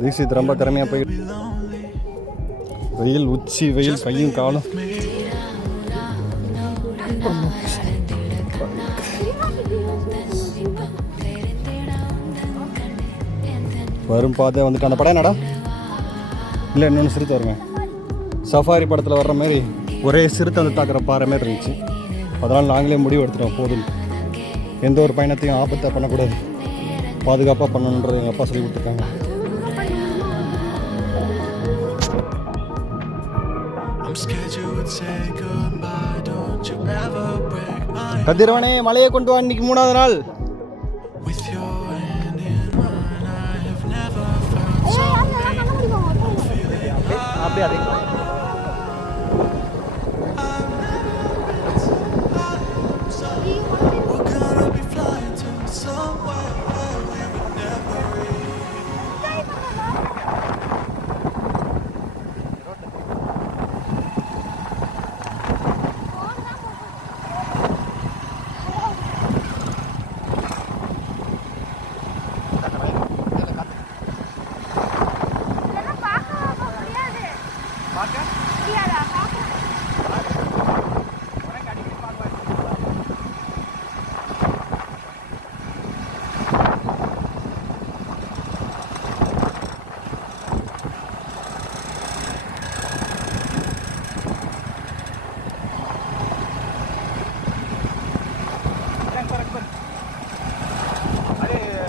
தீக்ஷித் ரொம்ப திறமையாக போயிட்டு வெயில் உச்சி வெயில் கையும் காலும் வரும் பாதை வந்துட்டு அந்த படம் என்னடா இல்லை இன்னொன்று சிறுத்தை வருங்க சஃபாரி படத்தில் வர்ற மாதிரி ஒரே சிறுத்தை வந்து தாக்குற பாறை மாதிரி இருந்துச்சு. அதனால் நாங்களே முடிவு எடுத்துட்டோம், போதும் எந்த ஒரு பயணத்தையும் ஆபத்தை பண்ணக்கூடாது, பாதுகாப்பாக பண்ணணுன்றது எங்கள் அப்பா சொல்லி கொடுத்துருக்காங்க. கதிரவனே மலையை கொண்டு வா, இன்னைக்கு 3வது நாள். அப்படியே அதே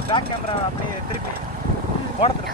பேக் கேமரா அப்படியே திருப்பி ஓடத்துல